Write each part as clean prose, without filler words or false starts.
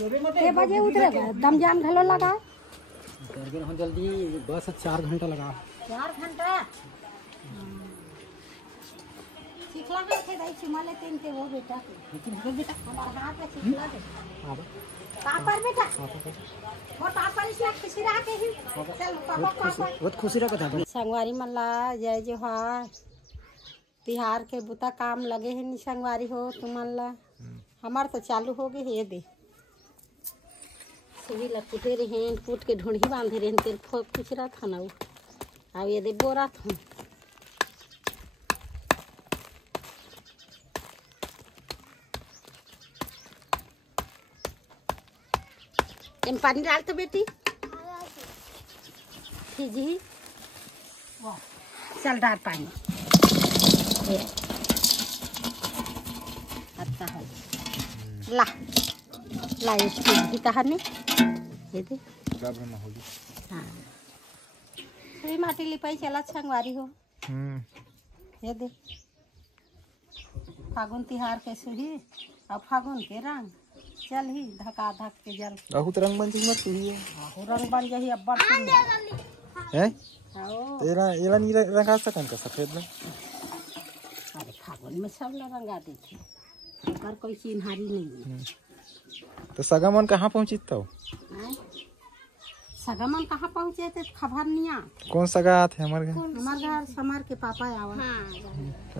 के बजे उतरेगा दम जान घलो लगा जल्दी बस 4 घंटा लगा 4 घंटा सिखला के थे दाई चिमाले तीन के वो बेटा बेटा हमारा हाथ में सिखला दे पापर बेटा वो पापर इसला किसी रहा के ही चल पापा बहुत खुशी रखा था संगवारी मल्ला जय जोहार तिहार के बुता काम लगे है संगवारी हो तुमल्ला हमार तो चालू हो गए ये दे सभी ला कुटे रहे कूट के ढूंढी बांधे रहे तेल कुछ रहा था ना अब ये दे बोरा था इन पानी डाल तो बेटी जी चल डाल पानी अच्छा है ला ला ये कहानी ये दे हाँ सही माटी लिपाई चला संगवारी हो ये दे फागुन तिहार कैसे ही अब फागुन के रंग चल ही धका धक के जल बहुत रंग बन जी मत हुई है रंग बन जाही अब बड़ है तेरा नी रंगा सकन का सफेद में अरे फागुन में सब रंगा देते पर कोई चिन्हारी नहीं है तो सगामन कहाँ पहुंची तो सगामन कहाँ पहुंचे थे खबर नहीं आ कौन सगा थे हमारे घर समर के पापा आवा हाँ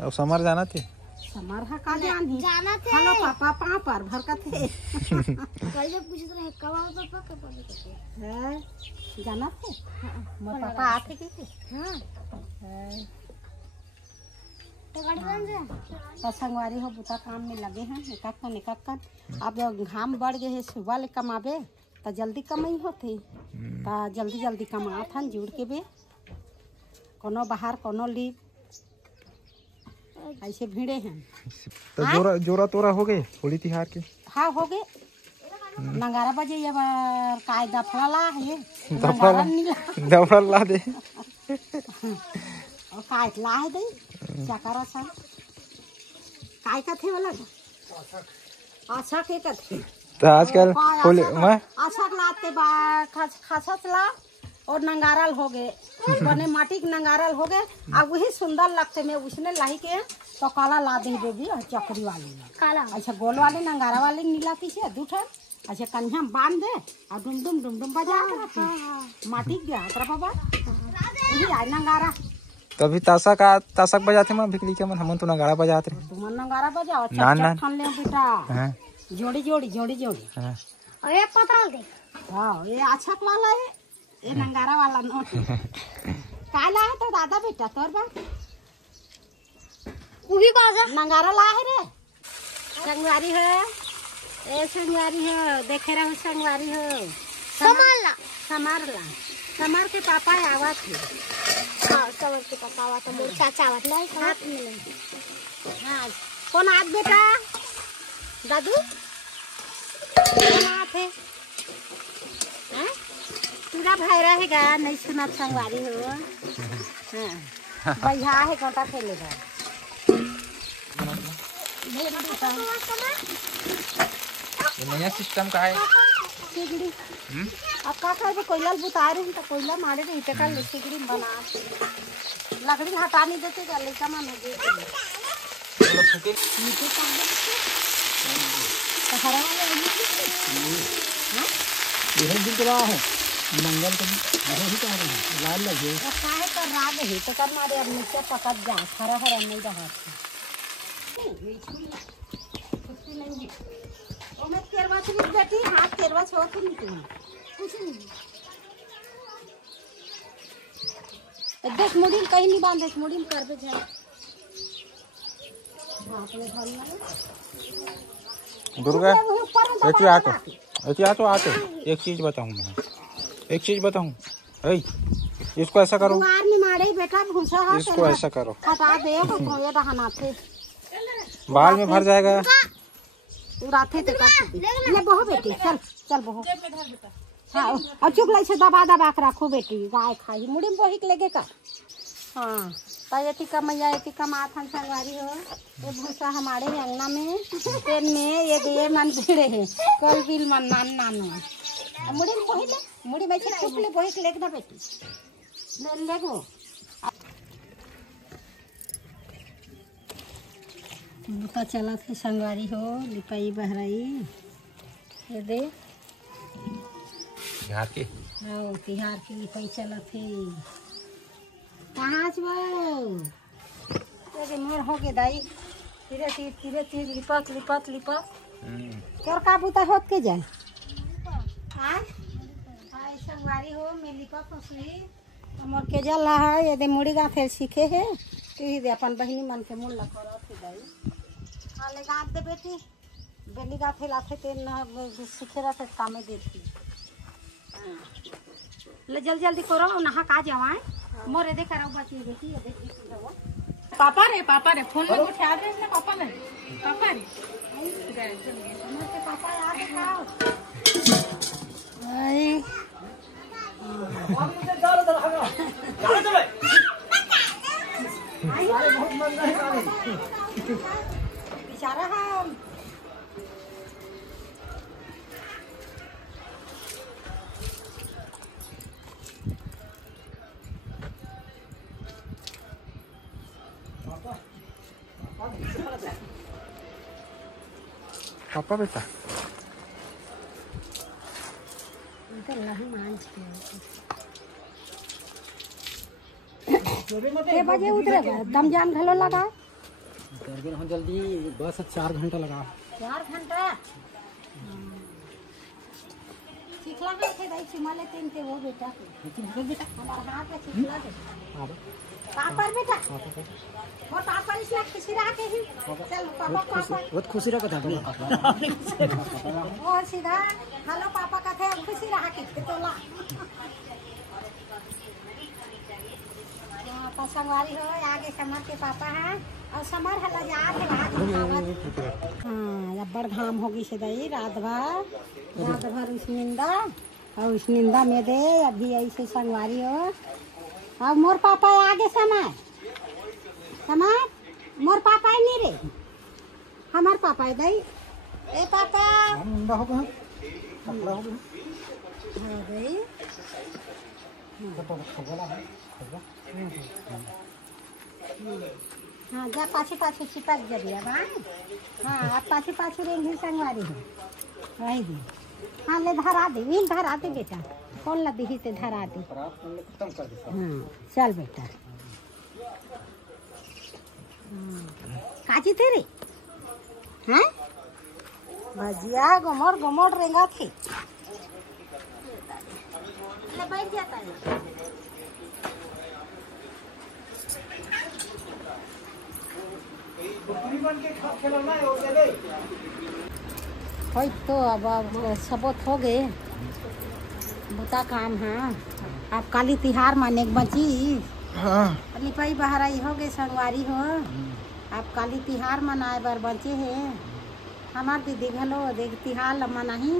अब समर जाना थे समर हा का जाना थे हेलो पापा पापा पर भर का थे कल जब पूछते रहे कब आओ पापा कब आओ है जाना थे मोर पापा आते के हां तो गाड़ी बन जा संगवारी हो बुता काम में लगे हैं एक अब घाम बढ़ गए है सुबह ले कमाबे तो जल्दी कमाई होती तो जल्दी कमा था जुड़ के बे कोनो बाहर कोनो ली ऐसे भिड़े हैं तो जोरा तोरा हो गए होली तिहार के हाँ हो गए 11 बजे ये काय दफला ला है दफला ला दे और काय ला है दे क्या करा सा काय का थे वाला अच्छा के का थे तो आजकल होली में अच्छा लाते बा खासा ला और नंगारल हो गए बने माटी के नंगारल हो गए अब वही सुंदर लगते में उसने लाई के तो काला ला दे बेबी चकरी वाली काला अच्छा गोल वाली नंगारा वाली नीला पीछे दूठा अच्छा कन्या बांध दे और डुम डुम बजा माटी गया तेरा बाबा वही आई नंगारा तभी ताशक बजाते मैं भिकली के मन हम तो नगाड़ा बजाते तुम नंगारा बजाओ चल खान ले बेटा जोड़ी हां और एक पतरा दे हां ये अच्छा वाला है ये नंगारा वाला नोट काला है तो दादा बेटा तोर बा उही बाजा नंगारा ला है रे संगवारी है ए संगवारी है देखे रहो संगवारी हो समर के पापा आवा थे हां समर के पापा आवा तो मोर चाचा आवत नहीं साथ मिले हां कौन आज बेटा दादू कौन आते हैं पूरा भाई रहेगा नहीं सुना संगवारी हो हां भैया है कोटा खेलेगा नया सिस्टम का है अब का कर कोयला बुता रहे हैं तो कोयला मारे नहीं तो कल सिगड़ी बना लकड़ी हटा नहीं देते क्या लेका मन हो गए तो हरा दिन तो रहा है मंगल को ही कह रहे हैं लाल लगे काहे कर राग है तो कर मारे अब नीचे पकड़ जा हरा नहीं रहा कुछ नहीं ओ मैं तेरवा से बेटी हाथ तेरवा से होती नहीं तुम कुछ नहीं देख मुड़ी कहीं नहीं बांधे मुड़ी कर पे जा अपने घर में दुर्गा आते एक चीज बताऊं मैं इसको ऐसा करो मारे बेटा भूसा इसको ऐसा करो हटा दे तो ये रहना थे बाल में भर जाएगा उड़ाते तो ले बहो बेटी चल बहो हाँ और चुप लै दबा के रखो बेटी गाय खाई मुड़ी में बही लेगे का हाँ तायती कमैया एती कमात हम संगवारी हो। ये भूसा हमारे अंगना में पेन में ये मन भिड़े है कल बिल मन नान मुड़ी में बोही ले मुड़ी में से चुप ले बोही के लेना बेटी ले गो बुता चला थे संगवारी हो लिपाई बहराई ये दे बिहार के आओ तिहार की लिपाई चला थे कहाँ अरे मोर हो गए दाई धीरे धीरे लिपक लिपक लिपक क्या काबूता होत के जाए हाय संगवारी हो मैं लिपक फसली मोर के जल रहा है ये दे मुड़ी गाथे सीखे है तू दे अपन बहनी मन के मुल्ला करो थे दाई हाँ ले गाथ दे बेटी बेली गाथे लाथे ते न सीखे रहते कामे देती ले जल्दी करो नहा का जावाए मोरे देखा रहो बाकी बेटी ये देखी रहो पापा रे फोन में उठा दे ना पापा रे हमके पापा आ दिखाओ आई बेचारा हम पापा बेटा के बजे उतरेगा दम जान घलो लगा जल्दी बस 4 घंटा लगा 4 घंटा चिखला में थे दाई चिमाले तीन के वो बेटा बेटा हमारा हाथ में चिखला दे पापर बेटा और पापर इसलिए खुशी रहा के ही चल पापा बहुत खुशी रहा था और सीधा हेलो पापा का थे खुशी रहा के तोला तो संगवारी हो आगे समर के पापा है और समर हला जा हाँ बड़ घाम होगी से दई रात भर उस निंदा और उस निंदा में दे अभी ऐसे संगवारी हो अब मोर पापा आगे समय मोर पापा नहीं रे हमार पापा है दई ए पापा मुंडा हो गया कपड़ा हो गया हाँ दई हाँ जा पाछे चिपक जाइए अब हाँ आप पाछे रेंगे संगवारी हो वही दी हाँ ले धरा दे बेटा कौन ला दी ते धरा दे हाँ चल बेटा काची तेरे हैं भजिया गमोड़ रेंगा थे ले बैठ जाता है तो अब सबोत हो गए बुता काम है आप काली तिहार माने बची लिपाई बहराई हो गए संगवारी हो आप काली तिहार मनाए बर बचे है हमार दीदी घलो देख तिहार मनाही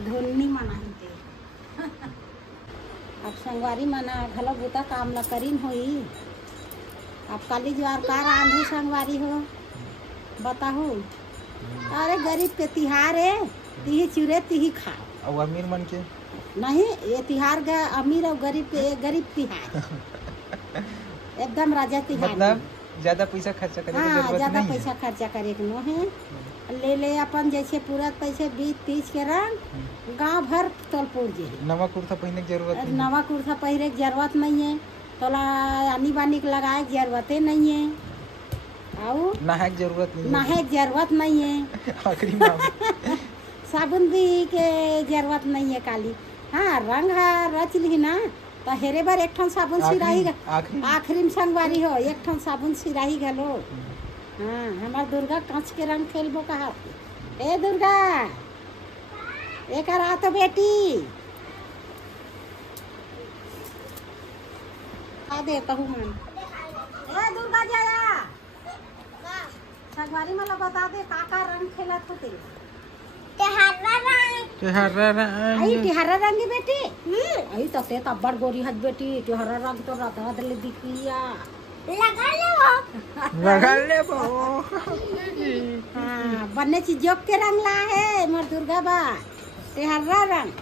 धुलनी मनाही ते अब संगवारी मना घलो बुता काम ला करीन होई आप काली ज्वार का रांधू संगवारी हो बताहू अरे गरीब के तिहार है तिही चूरे तिही खाओ और अमीर मन के नहीं ये तिहार का अमीर और गरीब के गरीब तिहार एकदम राजा तिहार मतलब ज्यादा पैसा खर्चा करने की हाँ जरूरत ज्यादा नहीं पैसा खर्चा करे के नो है ले अपन जैसे पूरा पैसे 20-30 के रंग गांव भर तोलपुर जे नवा कुर्ता पहनने की जरूरत नहीं नवा कुर्ता पहने की जरूरत नहीं है तोला आनी बानी के लगाए की जरूरत नहीं है और नहाए की जरूरत नहीं नहाए की जरूरत नहीं है आखिरी में साबुन भी के जरूरत नहीं है काली हाँ रंग रच ली ना तो हेरे बार एक ठन साबुन सिराही आखिरी में संगवारी हो एक ठन साबुन सिराही गलो हाँ हमार दुर्गा कांच के रंग खेलबो कहा ए दुर्गा एक रात तो बेटी आ देता हूँ मन ए दुर्गा जाया संगवारी मला बता दे काका रंग खेला तो तेरे आई तिहारा रंग बेटी आई तो ते तब्बड़ गोरी हज बेटी तिहारा रंग तो रात ले दिखिया लगा ले वो। हाँ बन्ने चीजों के रंग ला है मोर दुर्गा बा तेहरा रंग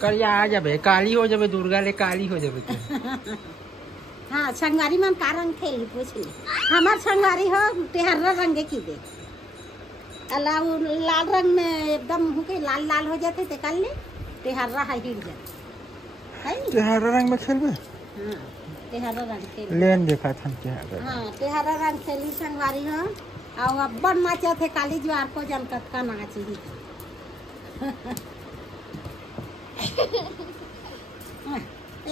करिया आ जाबे काली हो जाबे दुर्गा ले काली हो जाबे तू। हाँ संगारी मन का रंग खेली पूछ ली हमार संगारी हो तेहरा रंग की दे लाल रंग में एकदम हुके लाल लाल हो जाते ते कल ले तेहरा है हिट जाते है नी तेहरा रंग में खेलबे। हाँ तेहरा रंग खेली लेन देखा था तेहरा। हाँ तेहरा रंग खेली संगवारी हो और अब बड़ नाचे थे काली ज्वार को जनकत का नाची ही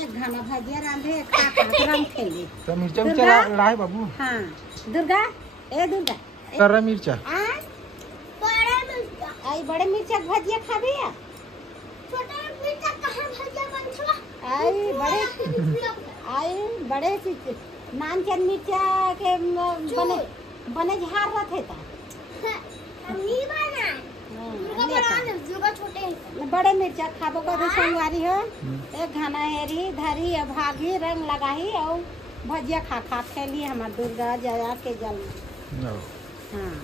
एक घना भजिया रांधे एक काका रंग खेली तो मिर्चा मिर्चा लाए बाबू। हाँ दुर्गा ए दुर्गा कर मिर्चा आई बड़े मिर्चा के भजिया खाबी या आई बड़े नान चंद मिर्चा के बने बने झाड़ रहे था बड़े मिर्चा खाबो को संगवारी हो एक घना हेरी धरी भागी रंग लगाही और भजिया खा खा खेली हमार दुर्गा जया के जल में। हाँ